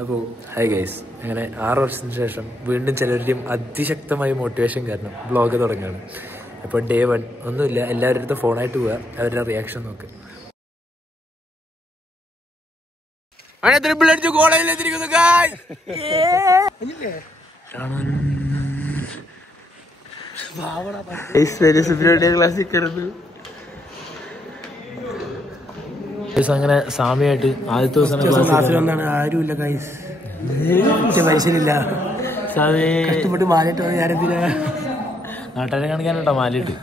അപ്പോൾ hi guys, അങ്ങനെ 6 വർഷത്തിന് ശേഷം വീണ്ടും ചിലരുടെയും അതിശക്തമായ മോട്ടിവേഷൻ കാരണം വ്ളോഗ് തുടങ്ങുകയാണ്. അപ്പോൾ ഡേ 1 ഒന്നുമില്ല, എല്ലാവരുടെ അടുത്ത് ഫോണായിട്ട് പോവുക, അവരുടെ റിയാക്ഷൻ നോക്കുക. അങ്ങനെ സാമിയായിട്ട് ആദ്യത്തെ ദിവസം ക്ലാസ്സിൽ വന്നാണ്. ആരുമില്ല ഗൈസ്, മനുഷ്യനില്ല. സാമി കഷ്ടപ്പെട്ട് മാലിട്ട് ഞാനെന്തിനാ നാട്ടുകാരെ കാണിക്കാനുണ്ടോ മാലിട്ട്.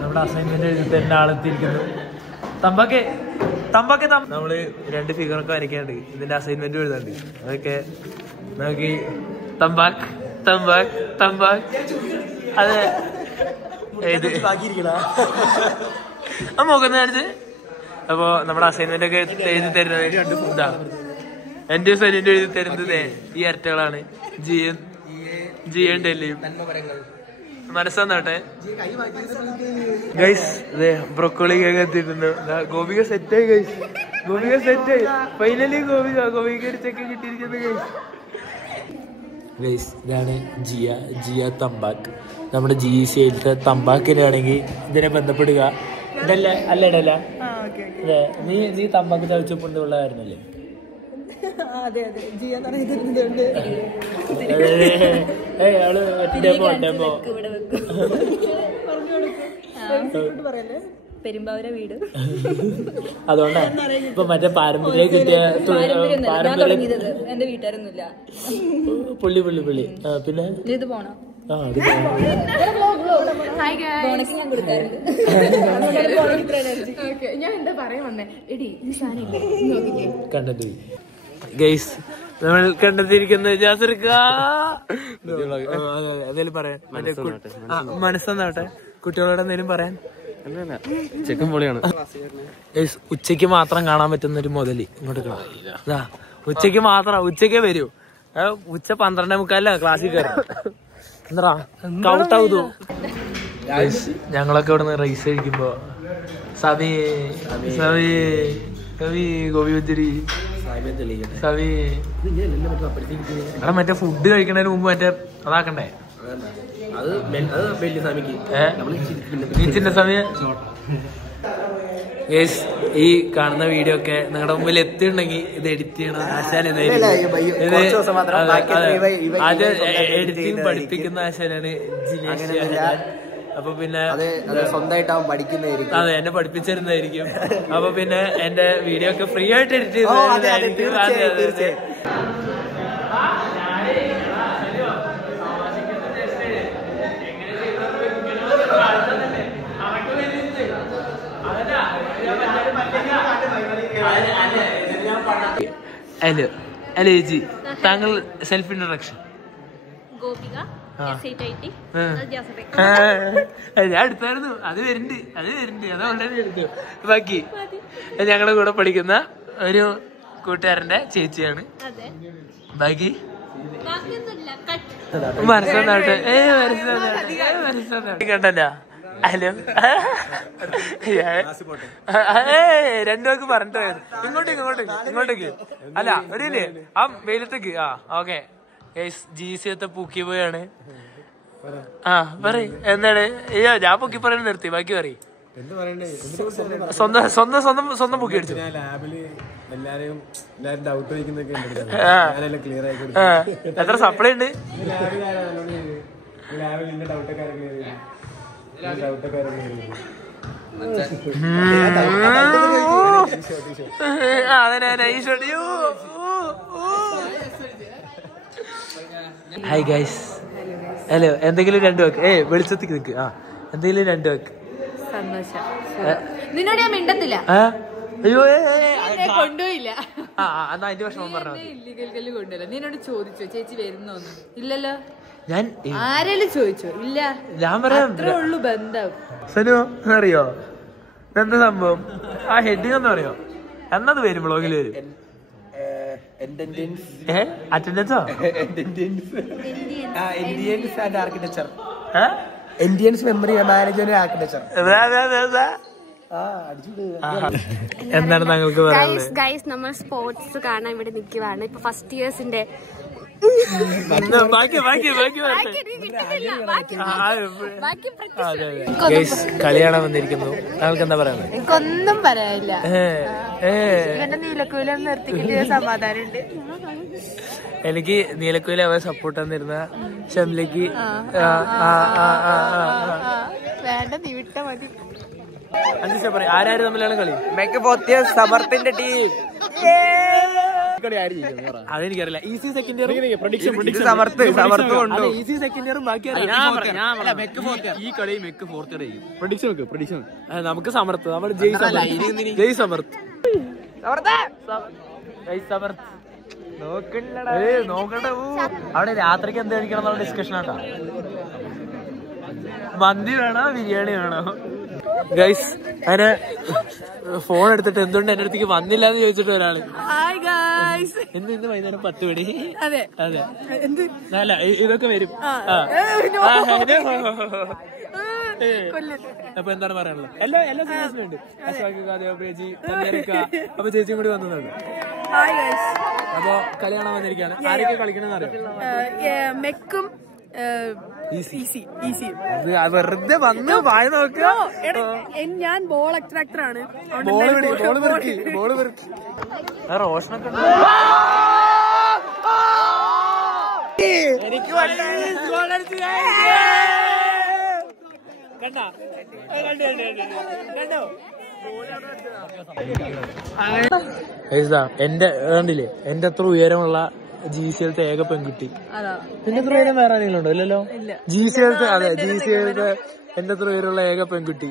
നമ്മുടെ അസൈൻമെന്റ് എഴുതി തരുന്ന ആളെത്തിയിരിക്കുന്നു. തമ്പാക്കെ നമ്മള് 2 ഫിഗറൊക്കെ വരയ്ക്കാണ്ട് ഇതിന്റെ അസൈൻമെന്റ് എഴുതാണ്ട്. അതൊക്കെ നോക്കി തമ്പാക്ക് അതെ നോക്കുന്ന കാണിച്ച്. അപ്പൊ നമ്മുടെ അസൈൻമെന്റ് ഒക്കെ എഴുതി തരുന്നത് എന്റെ അസൈൻമെന്റ് എഴുതി തരുന്നത് ഈ ഇരട്ടകളാണ്, ജിയും ഡൽഹിയും. മനസ്സന്നോട്ടെ ഗൈസ്. ബ്രൊക്കോളി കേക്ക് എത്തിയിരുന്നു. ഗോപിക സെറ്റായി ഗൈസ്, ഗോപിക സെറ്റായി. ഫൈനലി ഗോപിക ഒരു ചെക്ക് കിട്ടിയിരിക്കുന്നു ഗൈസ്. ഇതാണ് ജിയ തമ്പാക്ക്. നമ്മുടെ GEC ആയിട്ട് തമ്പാക്കിനാണെങ്കിൽ ഇതിനെ ബന്ധപ്പെടുക. ഇതല്ല അല്ലേടല്ല നീ തമ്പാക്ക് തളിച്ചപ്പോണ്ട് ഉള്ള കാര്യമല്ലേ? പെരുമ്പാവൂര വീട്. അതുകൊണ്ടാണ് ഇപ്പൊ മറ്റേ പാരമ്പര്യം കിട്ടിയ എന്റെ വീട്ടുകാരൊന്നുമില്ല. പുള്ളി പിന്നെ ഇത് പോണോ? ഞാൻ എന്താ പറയാൻ വന്നേ, എടി ഈ സാധനം കണ്ടത് ഗൈസ്. നമ്മൾ കണ്ടെത്തിയിരിക്കുന്ന എന്തേലും പറയാൻ മനസ്സെന്നാവട്ടെ, കുട്ടികളോട് എന്തേലും പറയാൻ. ചിക്കൻ പൊളിയാണ്. ഉച്ചക്ക് മാത്രം കാണാൻ പറ്റുന്ന ഒരു മുതല് ഇങ്ങോട്ട് ഉച്ചക്ക് മാത്രം, ഉച്ചക്കേ വരൂ. ഉച്ച 12:45 ക്ലാസ്സിൽ കയറും. എന്താ കൗട്ടാവൂ. ഞങ്ങളൊക്കെ ഇവിടെ നിന്ന് റൈസ് കഴിക്കുമ്പോ സവി ഗോപി വച്ചരി സവി മറ്റേ ഫുഡ് കഴിക്കണതിന് മുമ്പ് മറ്റേ അതാക്കണ്ടേ? സമയം ഈ കാണുന്ന വീഡിയോ ഒക്കെ നിങ്ങളുടെ മുമ്പിൽ എത്തിയിട്ടുണ്ടെങ്കിൽ ഇത് എഡിറ്റ് ചെയ്യണം ആശാൻ. അത് എഡിറ്റിംഗ് പഠിപ്പിക്കുന്ന ആശാനാണ് ജിനേഷ്. അപ്പൊ പിന്നെ സ്വന്തമായിട്ടാവും പഠിക്കുന്നതായിരിക്കും. അതെ, എന്നെ പഠിപ്പിച്ചിരുന്നതായിരിക്കും. അപ്പൊ പിന്നെ എന്റെ വീഡിയോ ഒക്കെ ഫ്രീ ആയിട്ട് എഡിറ്റ് ചെയ്ത് ഹലോ ചേച്ചി, താങ്കൾ സെൽഫ് ഇൻട്രൊഡക്ഷൻ. ഞാൻ എടുത്തായിരുന്നു, അത് വരുന്നുണ്ട് അത് ഓൾറെഡി എടുത്തു. ബാക്കി ഞങ്ങളുടെ കൂടെ പഠിക്കുന്ന ഒരു കൂട്ടുകാരന്റെ ചേച്ചിയാണ്. ബാക്കി മനസ്സന്നാട്ടെ കണ്ടല്ലോ. ഹലോ 2 വാക്ക് പറഞ്ഞിട്ട് ഇങ്ങോട്ടേക്ക് അല്ല ഒരില്ലേ ആ വെയിലത്തേക്ക്. ഓക്കെ GEC പൂക്കി പോയാണ്. പറയ് എന്താണ്? ഞാൻ പൊക്കി പറയുന്നത് നിർത്തി, ബാക്കി പറയും. സ്വന്തം പൊക്കി അടിച്ചു. എത്ര സപ്ലൈ ഉണ്ട്? Hi guys. ഹലോ, എന്തെങ്കിലും 2 വാക്ക്. വെളിച്ചത്തേക്ക് നിൽക്ക്. എന്തെങ്കിലും 2 വാക്ക്. നിന്നോട് ഞാൻ മിണ്ടത്തില്ല. അയ്യോ കൊണ്ടുപോയില്ല. അതിന്റെ വിഷമം പറഞ്ഞു. ഇല്ലീഗൽ കല്ല് കൊണ്ടുവല്ല. നിന്നോട് ചോദിച്ചോ ചേച്ചി വരുന്നോന്ന്? ഇല്ലല്ലോ. ഞാൻ ആരെങ്കിലും ചോദിച്ചോ? ഇല്ല. ഞാൻ പറയാം, അത്രേ ഉള്ളു ബന്ധം. സനു അറിയോ എന്താ സംഭവം? ആ ഹെഡിങ് ഒന്നും അറിയോ? എന്നത് വരും, ബ്ലോഗിൽ വരും. അറ്റൻഡൻസോ? Indians memory management architecture. എന്താണ് താങ്കൾക്ക് പറയാനുള്ളത്? ഗൈസ് നമ്മൾ സ്പോർട്സ് കാണാൻ ഇവിടെ നിൽക്കുവാണ്. ഇപ്പൊ ഫസ്റ്റ് ഇയേഴ്സിന്റെ കളി കാണാൻ വന്നിരിക്കുന്നു. താങ്കൾക്ക് എന്താ പറയുന്നത്? എനിക്കൊന്നും പറയാനില്ല. ഇവന്റെ നീലക്കുയിലും നിർത്തിക്കിട്ട് സമാധാനമുണ്ട്. എനിക്ക് നീലക്കുയിലെ അവരെ സപ്പോർട്ട് തന്നിരുന്ന ഷംലയ്ക്ക് വേണ്ട, നീ വിട്ട മതി. ആരാര് തമ്മിലാണ് കളി? സമർത്ഥന്റെ ടീം. അതെനിക്കറിയില്ല. EC second year EC second ഇയറും ബാക്കി ഈ കളി മെക്ക് ഫോർത്ത് ഇയർ പ്രഡിക്ഷൻ. നമുക്ക് സമർത്ത്. നമ്മൾ ജയ് സമർത്ത്. നോക്കട്ടെ. അവിടെ രാത്രിക്ക് എന്ത് കഴിക്കണം എന്നുള്ള ഡിസ്കഷൻ ആട്ടാ. മന്തി വേണോ ബിരിയാണി വേണോ? ഗൈസ് അങ്ങനെ ഫോൺ എടുത്തിട്ട് എന്തുകൊണ്ട് എന്റെ അടുത്തേക്ക് വന്നില്ല എന്ന് ചോദിച്ചിട്ട് ഒരാള്. ഇന്ന് വൈകുന്നേരം 10 മണി. അതെ അല്ല ഇതൊക്കെ വരും. അപ്പൊ എന്താണ് പറയാനുള്ളത്? എല്ലാ സീരിയസിലും ഉണ്ട്. അപ്പൊ ചേച്ചിയും കൂടി വന്നിട്ടുണ്ട്. അപ്പൊ കളി കാണാൻ വന്നിരിക്കുകയാണ്. ആരൊക്കെ കളിക്കണമെന്ന് അറിയാം? മെക്കും വെറുതെ വന്ന് വായ നോക്കുക. ഞാൻ ബോൾ എക്സ്ട്രാക്ടറാണ്. റോഷനൊക്കെ എനിക്ക് എന്റെ കണ്ടില്ലേ എന്റെ അത്ര ഉയരമുള്ള GCLത്തെ ഏക പെൺകുട്ടി. എന്റെ അത്ര ഉയരം വേറെ ആരെങ്കിലും ഉണ്ടോ? ഇല്ലല്ലോ. GCLത്തെ അതെ GCLത്തെ എന്റെ അത്ര ഉയരമുള്ള ഏക പെൺകുട്ടി.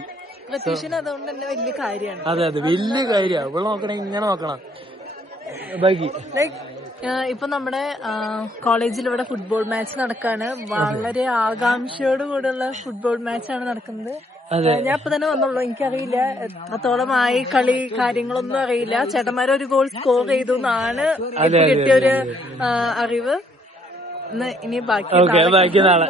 അതുകൊണ്ട് തന്നെ വലിയ കാര്യമാണ്. അതെ വലിയ കാര്യമാണ്. ഇവിടെ നോക്കണേ ഇങ്ങനെ നോക്കണം. ബാക്കി ഇപ്പൊ നമ്മുടെ കോളേജിൽ ഇവിടെ ഫുട്ബോൾ മാച്ച് നടക്കാണ്. വളരെ ആകാംക്ഷയോട് കൂടെയുള്ള ഫുട്ബോൾ മാച്ചാണ് നടക്കുന്നത്. ഞാൻ ഇപ്പൊ തന്നെ വന്നുള്ളൂ. എനിക്കറിയില്ല എത്രത്തോളമായി കളി കാര്യങ്ങളൊന്നും അറിയില്ല. ചേട്ടന്മാര് ഒരു ഗോൾ സ്കോർ ചെയ്തു എന്നാണ് ഇപ്പൊ കിട്ടിയൊരു അറിവ്. ഇനി ബാക്കി നാളെ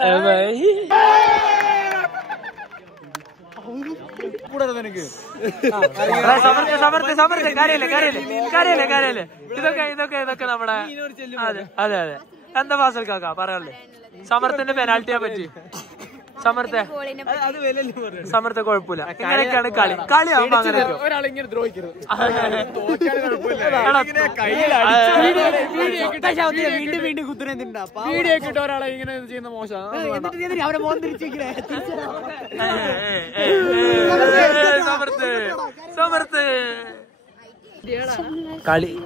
ഇതൊക്കെ നമ്മുടെ അതെ എന്താ ഫാസൽ കാക്ക പറയാനുള്ളത്? സമർത്ഥന്റെ പെനാൽറ്റിയെ പറ്റി. സമർത്ഥ കുഴപ്പമില്ല. അങ്ങനെയൊക്കെയാണ് കളിയാവുമ്പോ അങ്ങനെ വീണ്ടും കുത്തുന്ന ഒരാളെ ഇങ്ങനെ ചെയ്യുന്ന മോശം.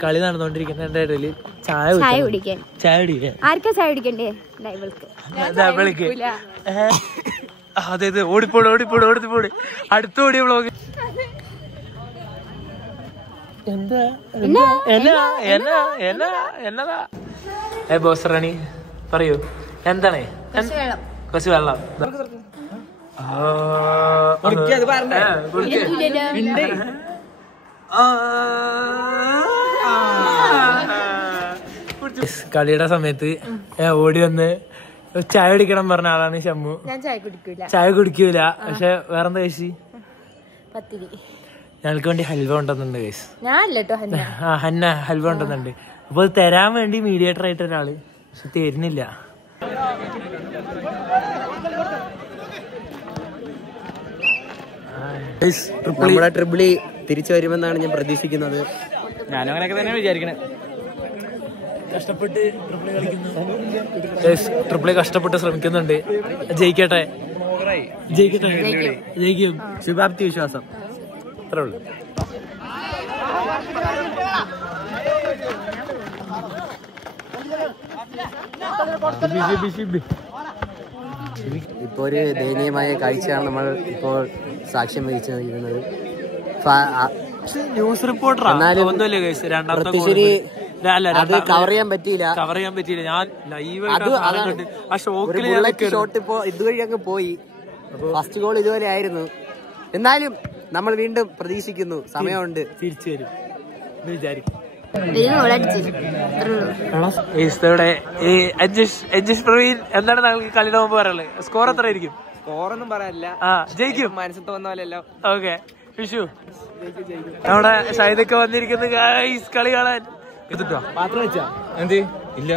കളി നടന്നുകൊണ്ടിരിക്കുന്നതിന്റെ ഇടയില് ചായ കുടിക്കാൻ ആർക്കാ ചായ കുടിക്കണ്ടേ? അതെ ഓടിപ്പോട് അടുത്ത ഓടിയ വ്ളോഗ്. എന്നതാ ബോസ് റാണി പറയൂ എന്താണ്? കുറച്ച് വെള്ളം. കളിയുടെ സമയത്ത് ഓടി വന്ന് ചായ കുടിക്കണം പറഞ്ഞ ആളാണ് ഷമ്മു. ചായ കുടിക്കൂല. പക്ഷെ വേറെന്താ കഴിച്ച്? ഞങ്ങൾക്ക് വേണ്ടി ഹൽവ കൊണ്ടുവന്നുണ്ട് ഗൈസ്. ഹന്ന ഹൽവ കൊണ്ടുവന്നുണ്ട്. അപ്പൊ അത് തരാൻ വേണ്ടി മീഡിയേറ്റർ ആയിട്ട് ഒരാള് പക്ഷെ തരുന്നില്ല. നമ്മുടെ ട്രിപ്പിളി തിരിച്ചു വരുമെന്നാണ് ഞാൻ പ്രതീക്ഷിക്കുന്നത്. ഞാനും അങ്ങനെയൊക്കെ തന്നെ വിചാരിക്കണേ. കഷ്ടപ്പെട്ട് ട്രിപ്പിളി കഷ്ടപ്പെട്ട് ശ്രമിക്കുന്നുണ്ട്. ജയിക്കട്ടെ. ജയിക്കും. ശുഭാപ്തി വിശ്വാസം. അത്രേ ഉള്ളൂ. ഇപ്പൊ ഒരു ദയനീയമായ കാഴ്ചയാണ് നമ്മൾ ഇപ്പോൾ സാക്ഷ്യം വഹിച്ചിരിക്കുന്നത്. ന്യൂസ് റിപ്പോർട്ടർ കവർ ചെയ്യാൻ പറ്റിയില്ല. ഞാൻ ലൈവ് ഷോട്ട് ഇപ്പോ ഇതുവഴി അങ്ങ് പോയി. ഫസ്റ്റ് ഗോൾ ഇതുവരെ ആയിരുന്നു. എന്നാലും നമ്മൾ വീണ്ടും പ്രതീക്ഷിക്കുന്നു. സമയമുണ്ട്, തിരിച്ചു വരും എന്ന് വിചാരിക്കും. എന്താണ് താങ്കൾക്ക് കളിയുടെ മുമ്പ് പറയാനുള്ളത്? സ്കോർ എത്ര ആയിരിക്കും? സ്കോറൊന്നും പറയാനില്ല. ജയിക്കും. മനസ്സിൽ തോന്നുന്നല്ലോ. ഓക്കെ. വിഷു നമ്മുടെ ഷൈദൊക്കെ വന്നിരിക്കുന്നു ഗൈസ് കളി കാണാൻ. എടുത്തിട്ടോ പാത്രം വെച്ചാ എന്ത് ഇല്ല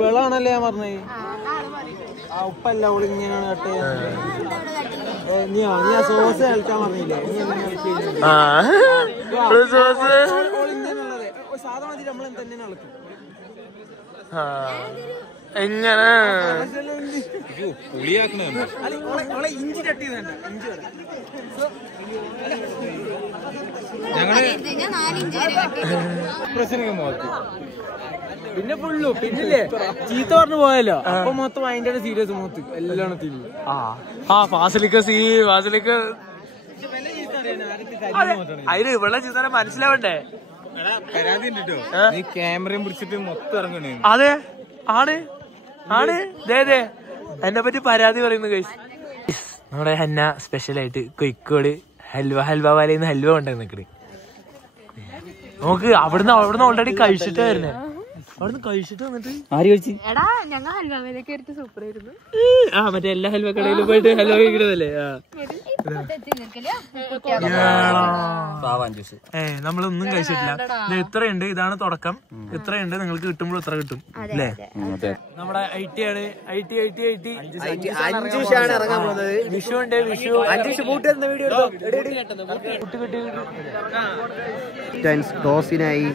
വെള്ളാണല്ലേ ഞാൻ പറഞ്ഞേ. ആ ഉപ്പല്ല അവള് ഇങ്ങനെയാണ് കട്ട് നീ ആ സോസ് കളിക്കാൻ പറഞ്ഞില്ലേ സാധാ മതി നമ്മൾ തന്നെ കളിക്കും. എങ്ങനെ ഇഞ്ചി കട്ട് ചെയ്ത ഇഞ്ചി പിന്നെ ഫുള്ളു പിന്നില്ലേ ചീത്ത പറഞ്ഞു പോയല്ലോ അപ്പൊ മൊത്തം അതിന്റെ സീരിയസ് മൊത്തം എല്ലാം ഫാസിലിക്ക അതിന് ഇവിടെ ചീത്ത മനസ്സിലാവണ്ടേ. പരാതി ഉണ്ടോ നീ ക്യാമറയും പിടിച്ചിട്ട് മൊത്തം ഇറങ്ങണേ. അതെ ആണ് എന്നെ പറ്റി പരാതി പറയുന്നു ഗൈസ്. നമ്മുടെ ഹന്ന സ്പെഷ്യലായിട്ട് കൊയ്ക്കോട് ഹൽവ വാലയിന്ന് ഹൽവ കൊണ്ടുവന്ന് നിക്കണേ. നമുക്ക് അവിടുന്ന് ഓൾറെഡി കഴിച്ചിട്ട് വരുന്നേ. അവിടുന്ന് കഴിച്ചിട്ട് വന്നിട്ട് ആര് കഴിച്ചു? സൂപ്പർ ആയിരുന്നു. മറ്റേ എല്ലാ ഹൽവ കടയിലും പോയിട്ട് ഹൽവ കഴിക്കണതല്ലേ. നമ്മളൊന്നും കഴിച്ചിട്ടില്ല. ഇത് ഇത്രയുണ്ട്, ഇതാണ് തുടക്കം. ഇത്രയുണ്ട്, നിങ്ങൾക്ക് കിട്ടുമ്പോൾ ഇത്ര കിട്ടും അല്ലേ. നമ്മുടെ IT ആണ്. വിഷു ഉണ്ട്. ടോസിനായി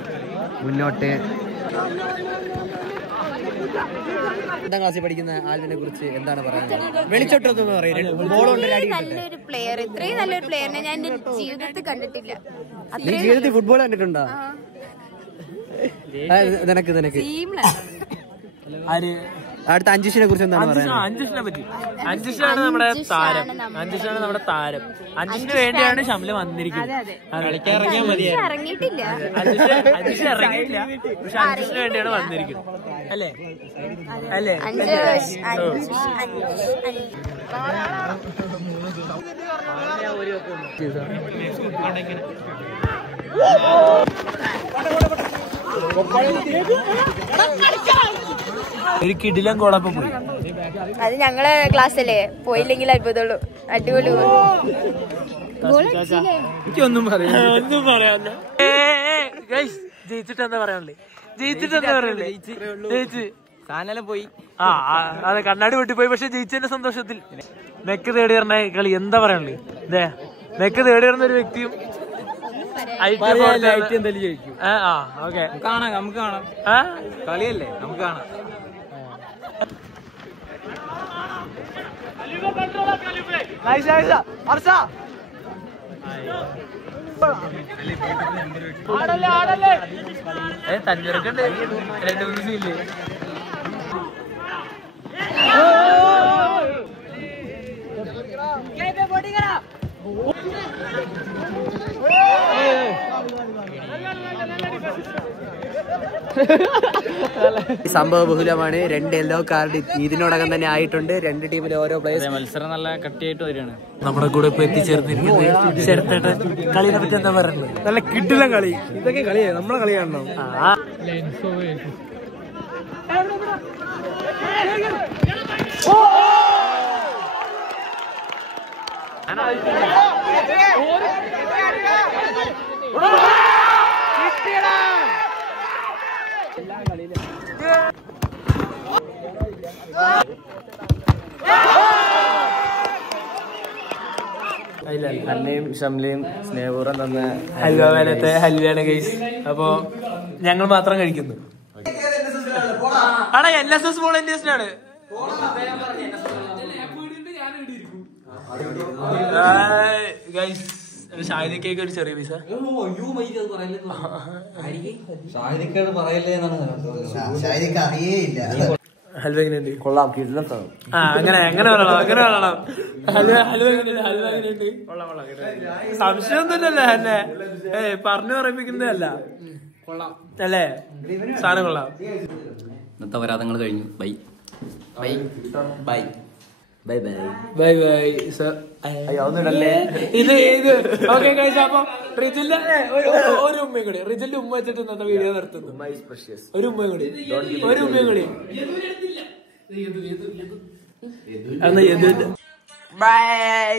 മുന്നോട്ട്. 2ാം ക്ലാസ്സിൽ പഠിക്കുന്ന ആൽവിനെ കുറിച്ച് എന്താണ് പറയുന്നത്? വെളിച്ചോട്ടൊന്നും നല്ലൊരു പ്ലെയർ, ഇത്രയും നല്ലൊരു പ്ലെയറിനെ ഞാൻ എന്റെ ജീവിതത്തിൽ കണ്ടിട്ടില്ല. നീ ജീവിതത്തിൽ ഫുട്ബോൾ കണ്ടിട്ടുണ്ടോ? നിനക്ക് അടുത്ത അഞ്ജുഷിനെ കുറിച്ച് എന്താണ് പറയുന്നത്? അഞ്ജുഷിനെ പറ്റി. അഞ്ജുഷാണ് നമ്മുടെ താരം. അഞ്ജുഷിന് വേണ്ടിയാണ് ഷംല വന്നിരിക്കുന്നത്. കളിക്കാറങ്ങിയാ മതി. ഇറങ്ങിയിട്ടില്ല, അഞ്ജുഷ് ഇറങ്ങിയില്ല, പക്ഷെ അഞ്ജുഷിന് വേണ്ടിയാണ് വന്നിരിക്കുന്നത് അല്ലേ. ഒരു കിടിലം കോളപ്പം പോയി. അത് ഞങ്ങളെ ക്ലാസ്സല്ലേ, പോയില്ലെങ്കിൽ അത്ഭുതമുള്ളൂ. അടിപൊളി. എനിക്കൊന്നും പറയാനില്ല. ജയിച്ചിട്ട് എന്താ പറയാനുള്ളത്? ജയിച്ച് സാധനം പോയി. അതെ, കണ്ണാടി പൊട്ടിപ്പോയി. പക്ഷെ ജയിച്ചതിന്റെ സന്തോഷത്തിൽ മെക്ക് തേടിയറിന കളി എന്താ പറയാനുള്ളത്? മെക്ക് തേടിയറിന്ന ഒരു വ്യക്തിയും എന്തായാലും ജയിക്കും. കാണാം, നമുക്ക് കാണാം. കളിയല്ലേ, നമുക്ക് കാണാം. തഞ്ചുറക്കുണ്ട് 2-3 സീനില്. സംഭവ ബഹുലമാണ്. 2 യെല്ലോ കാർഡ് ഇതിനോടകം തന്നെ ആയിട്ടുണ്ട്. 2 ടീമിലെ ഓരോ പ്ലേയേഴ്സ്. മത്സരം നല്ല കട്ടിയായിട്ട് വരികയാണ്. നമ്മുടെ കൂടെ ഇപ്പൊ എത്തിച്ചേർന്നിരിക്കുന്നത് ശരത്തേട്ടൻ. കളിയെ പറ്റി എന്താ പറയുന്നത്? നല്ല കിടിലൻ കളി. ഇതൊക്കെ കളിയാ, നമ്മളെ കളിയാണോ? അന്നയും ഷംലയും സ്നേഹപൂർവ്വം തന്ന ഹൽവയാണ് ഗൈസ്. അപ്പൊ ഞങ്ങൾ മാത്രം കഴിക്കുന്നു. ആടാ NSS വോളണ്ടിയേഴ്സിനാണ്. ഷാഹിദിക്കേക്ക് ഒരു ചെറിയ പൈസ. ഹൽവ എങ്ങനെയുണ്ട്? കൊള്ളാം. അങ്ങനെ പറയണം. ഹൽവ എങ്ങനെയുണ്ട്? സംശയമൊന്നുമില്ലല്ലേ എന്നെ പറഞ്ഞു പറയിപ്പിക്കുന്നതല്ല. അല്ലേ? സാധനം കൊള്ളാം. ഇന്നത്തെ വരാതങ്ങൾ കഴിഞ്ഞു. Bye. Bye bye. Bye bye. ഒന്നിടല്ലേ. ഇത് ഓക്കെ ഗൈസ്. അപ്പൊ റിജിലിന്റെ ഒരു ഉമ്മയും കൂടി, റിജിലിന്റെ ഉമ്മ വെച്ചിട്ട് ഇന്നത്തെ വീഡിയോ നിർത്തുന്നു. ഒരു ഉമ്മയും കൂടി, ഒരു ഉമ്മയും കൂടി. ബൈ.